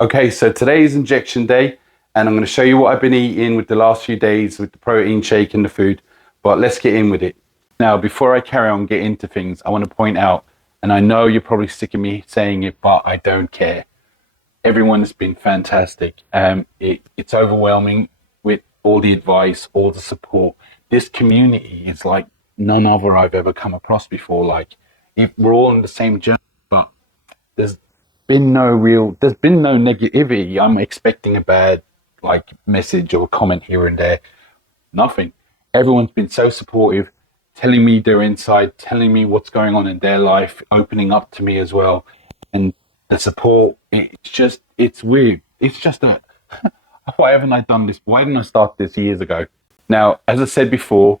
Okay, so today is injection day, and I'm going to show you what I've been eating with the last few days with the protein shake and the food, but let's get in with it. Now, before I carry on, get into things, I want to point out, and I know you're probably sick of me saying it, but I don't care. Everyone has been fantastic. It's overwhelming with all the advice, all the support. This community is like none other I've ever come across before. Like, we're all on the same journey, but there's been no negativity. I'm expecting a bad message or comment here and there. Nothing. Everyone's been so supportive, telling me their inside, telling me what's going on in their life, opening up to me as well. And the support, it's weird. It's just that, why haven't I done this? Why didn't I start this years ago? Now, as I said before,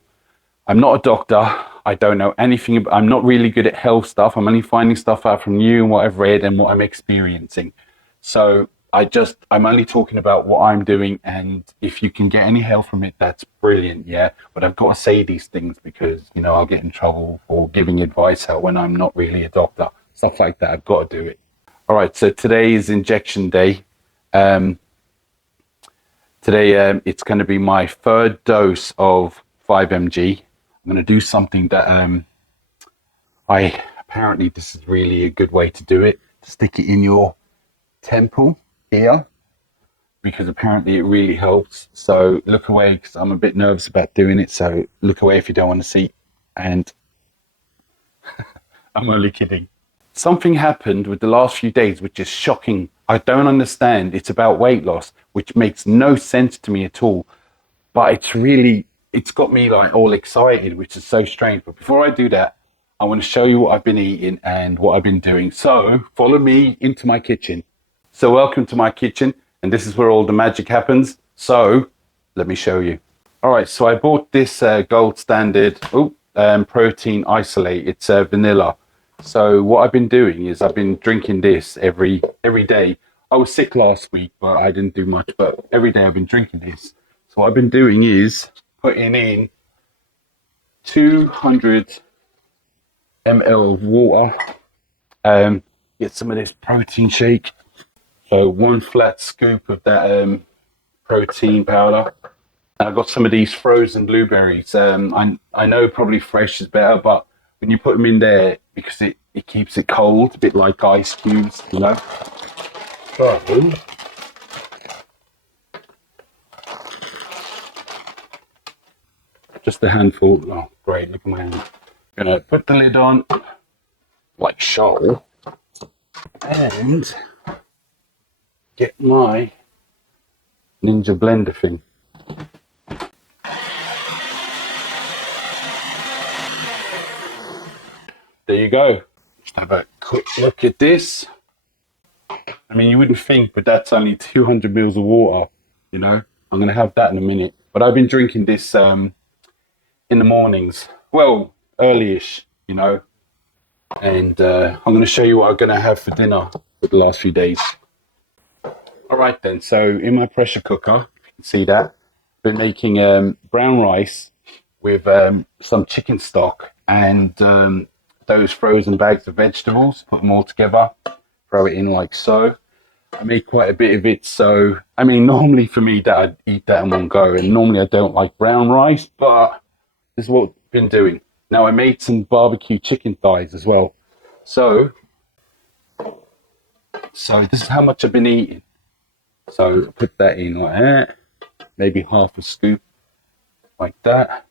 I'm not a doctor. I don't know anything. I'm not really good at health stuff. I'm only finding stuff out from you and what I've read and what I'm experiencing. So I'm only talking about what I'm doing. And if you can get any help from it, that's brilliant. Yeah. But I've got to say these things because, I'll get in trouble for giving advice out when I'm not really a doctor. Stuff like that. I've got to do it. All right. So today is injection day. Today, it's going to be my third dose of 5 mg. I'm going to do something that apparently this is really a good way to do it. Stick it in your temple here because apparently it really helps. So look away because I'm a bit nervous about doing it. So look away if you don't want to see. And I'm only kidding. Something happened with the last few days which is shocking. I don't understand. It's about weight loss, which makes no sense to me at all. But it's got me all excited, which is so strange. But before I do that, I want to show you what I've been eating and what I've been doing. So follow me into my kitchen. So welcome to my kitchen, and this is where all the magic happens. So let me show you. All right, so I bought this gold standard protein isolate. It's vanilla. So what I've been doing is I've been drinking this every day. I was sick last week, but I didn't do much. But every day I've been drinking this. So what I've been doing is putting in 200 ml of water. Get some of this protein shake. So 1 flat scoop of that protein powder. And I've got some of these frozen blueberries. I know probably fresh is better, but when you put them in there, because it keeps it cold, a bit like ice cubes, So, just a handful. Oh, great, look at my hand. I'm gonna put the lid on, like so, and get my Ninja blender thing. There you go. Just have a quick look at this. I mean, you wouldn't think, but that's only 200 mils of water, I'm going to have that in a minute. But I've been drinking this in the mornings, well, early-ish, and I'm going to show you what I'm going to have for dinner for the last few days. All right, then. So in my pressure cooker, you can see that, I've been making brown rice with some chicken stock and those frozen bags of vegetables, put them all together, throw it in like so. I made quite a bit of it, so I mean normally for me that I'd eat that in one go, and normally I don't like brown rice, but this is what I've been doing. Now I made some barbecue chicken thighs as well. So this is how much I've been eating. So put that in like that, maybe half a scoop like that.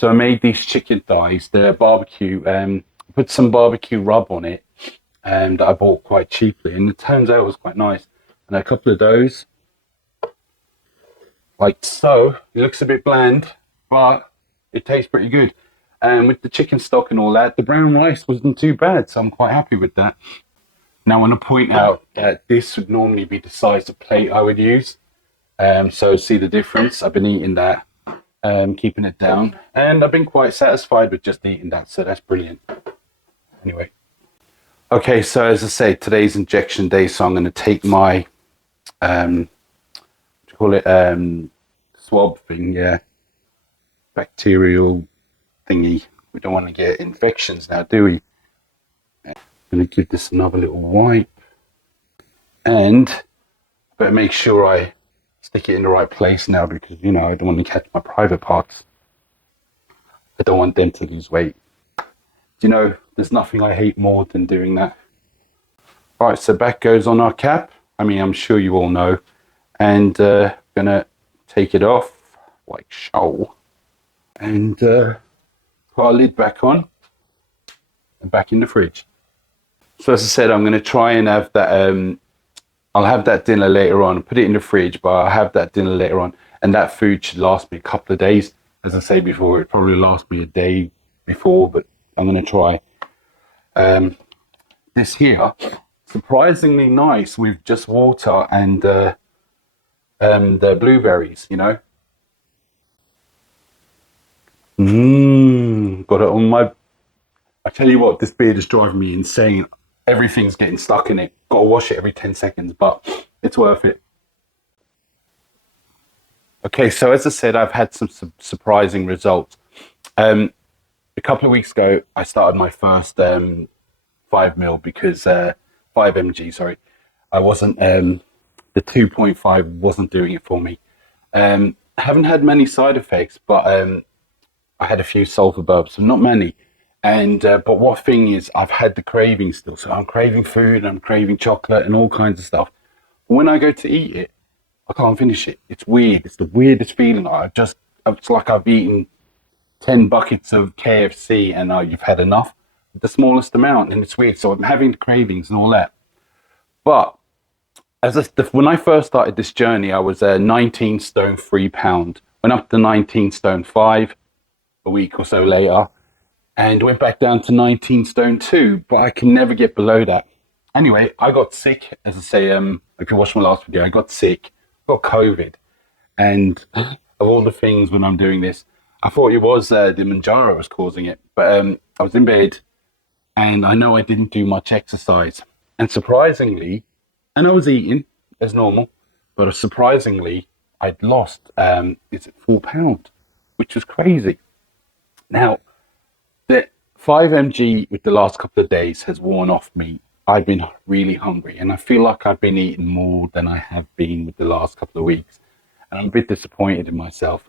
So I made these chicken thighs, they're barbecue, put some barbecue rub on it, and I bought quite cheaply, and it turns out it was quite nice. And a couple of those, like so. It looks a bit bland, but it tastes pretty good. And with the chicken stock and all that, the brown rice wasn't too bad, so I'm quite happy with that. Now I want to point out that this would normally be the size of plate I would use. So see the difference? I've been eating that. Keeping it down, and I've been quite satisfied with just eating that, so that's brilliant. Anyway, okay, so as I say, today's injection day, so I'm going to take my swab thing, bacterial thingy. We don't want to get infections now, do we? I'm going to give this another little wipe, And better make sure I stick it in the right place now, because, you know, I don't want to catch my private parts. I don't want them to lose weight. You know, there's nothing I hate more than doing that. All right, so back goes on our cap. I mean, I'm sure you all know. And gonna take it off like so. And put our lid back on and back in the fridge. So as I said, I'm gonna try and have that, I'll have that dinner later on, put it in the fridge, but I'll have that dinner later on. And that food should last me a couple of days. As I say before, it probably lasts me a day before, but I'm gonna try. This here, surprisingly nice with just water and the blueberries, you know. Got it on my. I tell you what, this beard is driving me insane. Everything's getting stuck in it. Got to wash it every 10 seconds, but it's worth it. Okay, so as I said, I've had some surprising results. A couple of weeks ago, I started my first 5 ml because 5 mg. Sorry, I wasn't. The 2.5 wasn't doing it for me. I haven't had many side effects, but I had a few sulfur burps, so not many. And but what thing is, I've had the cravings still. So I'm craving food, I'm craving chocolate and all kinds of stuff. When I go to eat it, I can't finish it. It's weird. It's the weirdest feeling. It's like I've eaten 10 buckets of KFC and you've had enough. The smallest amount, and it's weird. So I'm having cravings and all that. But when I first started this journey, I was 19 stone 3 pound. Went up to 19 stone 5 a week or so later, and went back down to 19 stone 2. But I can never get below that. Anyway, I got sick. As I say, if you watch my last video, I got sick, got COVID, and of all the things when I'm doing this, I thought it was the Mounjaro was causing it. But I was in bed, and I know I didn't do much exercise, and surprisingly. And I was eating as normal, but surprisingly, I'd lost, 4 pounds, which was crazy. Now, the 5 mg with the last couple of days has worn off me. I've been really hungry, and I feel like I've been eating more than I have been with the last couple of weeks. And I'm a bit disappointed in myself.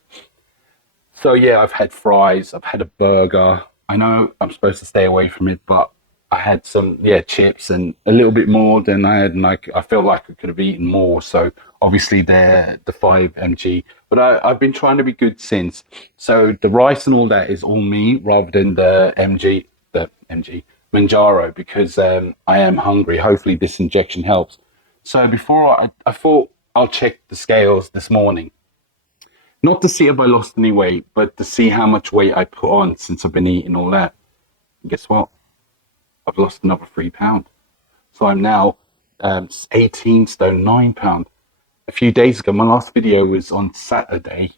So yeah, I've had fries, I've had a burger. I know I'm supposed to stay away from it, but I had some, chips and a little bit more than I had, and I felt like I could have eaten more. So obviously the 5 mg, but I've been trying to be good since. So the rice and all that is all me rather than the Mounjaro, because I am hungry. Hopefully this injection helps. So before I thought I'll check the scales this morning, not to see if I lost any weight, but to see how much weight I put on since I've been eating all that. And guess what? I've lost another 3 pounds. So I'm now 18 stone 9 pound. A few days ago, my last video was on Saturday,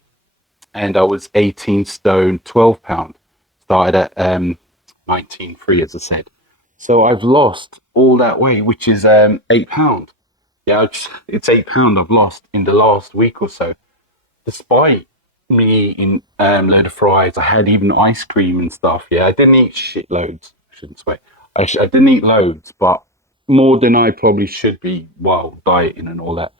and I was 18 stone 12 pound. Started at 19.3, as I said. So I've lost all that weight, which is 8 pound. Yeah, it's 8 pound I've lost in the last week or so. Despite me eating a load of fries, I had even ice cream and stuff. Yeah, I didn't eat shitloads. I shouldn't swear. I didn't eat loads, but more than I probably should be while dieting and all that.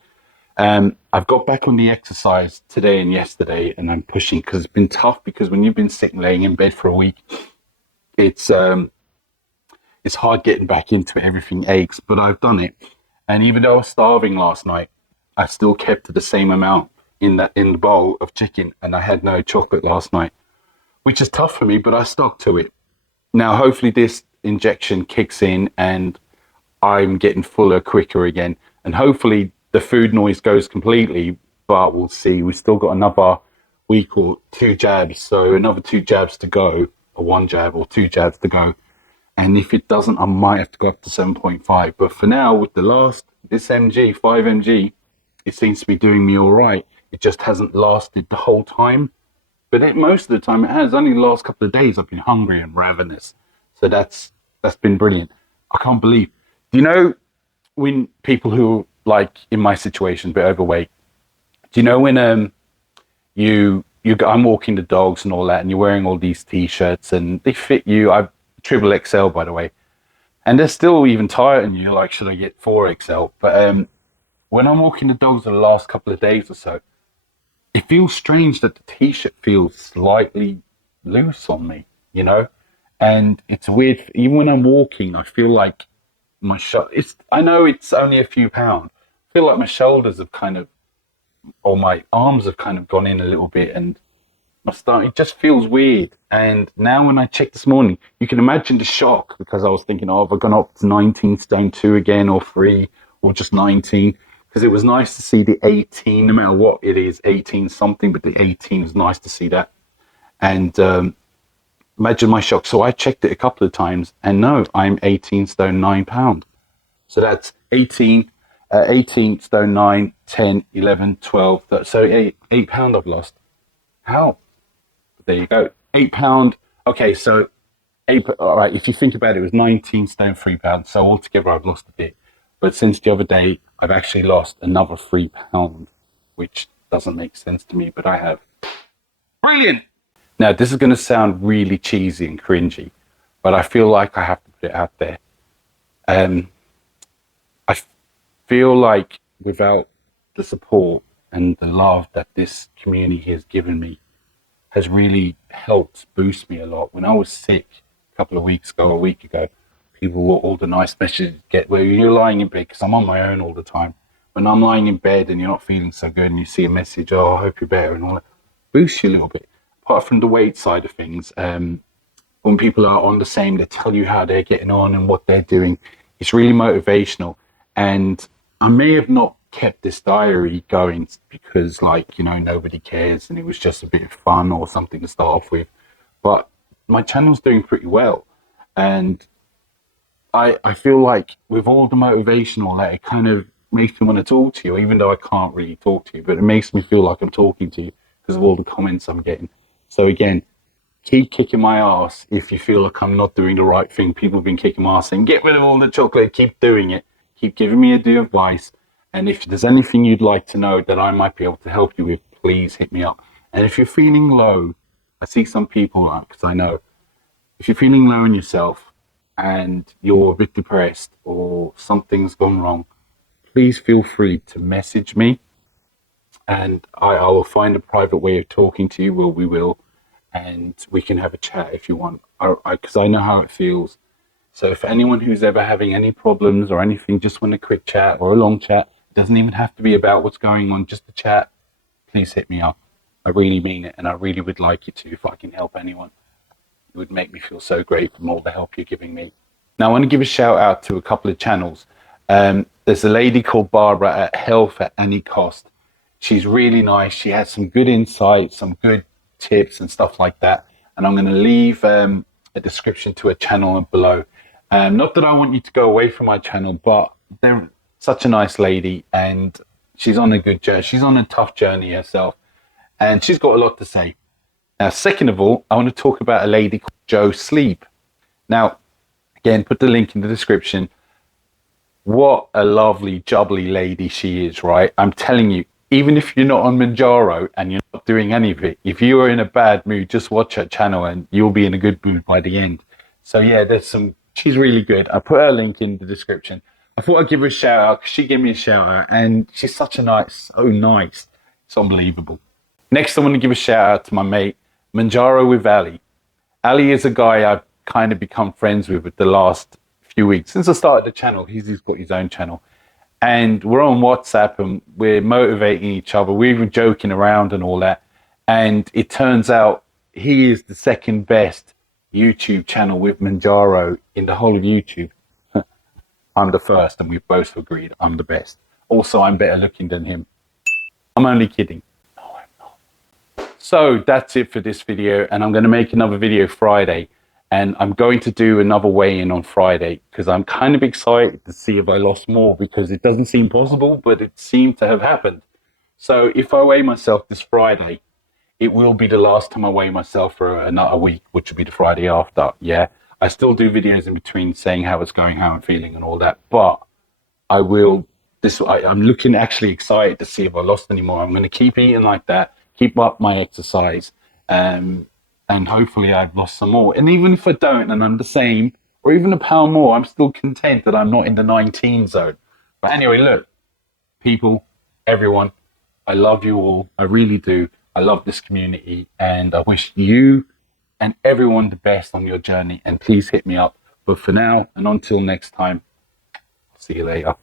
I've got back on the exercise today and yesterday, and I'm pushing because it's been tough. Because when you've been sick and laying in bed for a week, it's hard getting back into it. Everything aches, but I've done it. And even though I was starving last night, I still kept the same amount in the bowl of chicken, and I had no chocolate last night, which is tough for me, but I stuck to it. Now, hopefully this injection kicks in and I'm getting fuller quicker again, and hopefully the food noise goes completely, but we'll see. We've still got another week or 2 jabs, so another 2 jabs to go, or 1 jab or 2 jabs to go. And if it doesn't, I might have to go up to 7.5. But for now, with this 5 mg, it seems to be doing me all right. It just hasn't lasted the whole time. But most of the time it has. Only the last couple of days I've been hungry and ravenous. So that's been brilliant. I can't believe. Do you know when people who, like in my situation, a bit overweight, do you know when I'm walking the dogs and all that, and you're wearing all these t-shirts and they fit you. I'm triple XL, by the way. And they're still even tighter than you. Like, should I get 4XL? But when I'm walking the dogs the last couple of days or so, it feels strange that the t-shirt feels slightly loose on me, you know? And it's weird. Even when I'm walking, I feel like my I know it's only a few pounds. I feel like my shoulders have kind of, or my arms have kind of gone in a little bit, and my stomach, it just feels weird. And now when I checked this morning, you can imagine the shock, because I was thinking, oh, have I gone up to 19 stone 2 again, or 3, or just 19? Because it was nice to see the 18, no matter what it is, 18 something, but the 18 is nice to see that. And imagine my shock. So I checked it a couple of times, and no, I'm 18 stone 9 pound. So that's 18 stone 9, 10, 11, 12. So 8 pound I've lost. How? There you go. 8 pound. Okay, so all right, if you think about it, it was 19 stone 3 pounds. So altogether I've lost a bit. But since the other day, I've actually lost another 3 pound, which doesn't make sense to me, but I have. Brilliant. Now, this is going to sound really cheesy and cringy, but I feel like I have to put it out there. I feel like without the support and the love that this community has given me, has really helped boost me a lot. When I was sick a couple of weeks ago, a week ago, people were all the nice messages get where you're lying in bed, because I'm on my own all the time. When I'm lying in bed and you're not feeling so good and you see a message, oh, I hope you're better, and all that, boosts you a little bit. Apart from the weight side of things, when people are on the same, they tell you how they're getting on and what they're doing. It's really motivational. And I may have not kept this diary going because, like, you know, nobody cares and it was just a bit of fun or something to start off with. But my channel's doing pretty well. And I feel like with all the motivational, that it kind of makes me want to talk to you, even though I can't really talk to you, but it makes me feel like I'm talking to you because of all the comments I'm getting. So again, keep kicking my ass if you feel like I'm not doing the right thing. People have been kicking my ass saying, get rid of all the chocolate, keep doing it. Keep giving me the advice. And if there's anything you'd like to know that I might be able to help you with, please hit me up. And if you're feeling low, I see some people, because I know, if you're feeling low in yourself and you're a bit depressed or something's gone wrong, please feel free to message me, and I will find a private way of talking to you, we will, and we can have a chat if you want, because I know how it feels. So if anyone who's ever having any problems or anything, just want a quick chat or a long chat, it doesn't even have to be about what's going on, just a chat, please hit me up. I really mean it, and I really would like you to. If I can help anyone, it would make me feel so great from all the help you're giving me. Now I want to give a shout out to a couple of channels. There's a lady called Barbara at Health at Any Cost. She's really nice. She has some good insights, some good tips and stuff like that. And I'm going to leave a description to a channel below. Not that I want you to go away from my channel, but they're such a nice lady, and she's on a good journey. She's on a tough journey herself, and she's got a lot to say. Now, second of all, I want to talk about a lady called Jo Sleep. Now, again, put the link in the description. What a lovely, jubbly lady she is, right? I'm telling you, even if you're not on Mounjaro and you're not doing any of it, if you are in a bad mood, just watch her channel and you'll be in a good mood by the end. So yeah, she's really good. I put her link in the description. I thought I'd give her a shout out because she gave me a shout out, and she's so nice. It's unbelievable. Next, I want to give a shout out to my mate, Mounjaro with Ali. Ali is a guy I've kind of become friends with the last few weeks. Since I started the channel, he's got his own channel. And we're on WhatsApp and we're motivating each other. We're even joking around and all that. And it turns out he is the second best YouTube channel with Mounjaro in the whole of YouTube. I'm the first, and we've both agreed I'm the best. Also, I'm better looking than him. I'm only kidding. No, I'm not. So that's it for this video, and I'm going to make another video Friday. And I'm going to do another weigh-in on Friday because I'm kind of excited to see if I lost more, because it doesn't seem possible, but it seemed to have happened. So if I weigh myself this Friday, it will be the last time I weigh myself for another week, which will be the Friday after. Yeah, I still do videos in between saying how it's going, how I'm feeling and all that. But I'm looking actually excited to see if I lost any more. I'm going to keep eating like that, keep up my exercise. And hopefully I've lost some more. And even if I don't and I'm the same, or even a pound more, I'm still content that I'm not in the 19 zone. But anyway, look, people, everyone, I love you all. I really do. I love this community, and I wish you and everyone the best on your journey. And please hit me up. But for now, and until next time, see you later.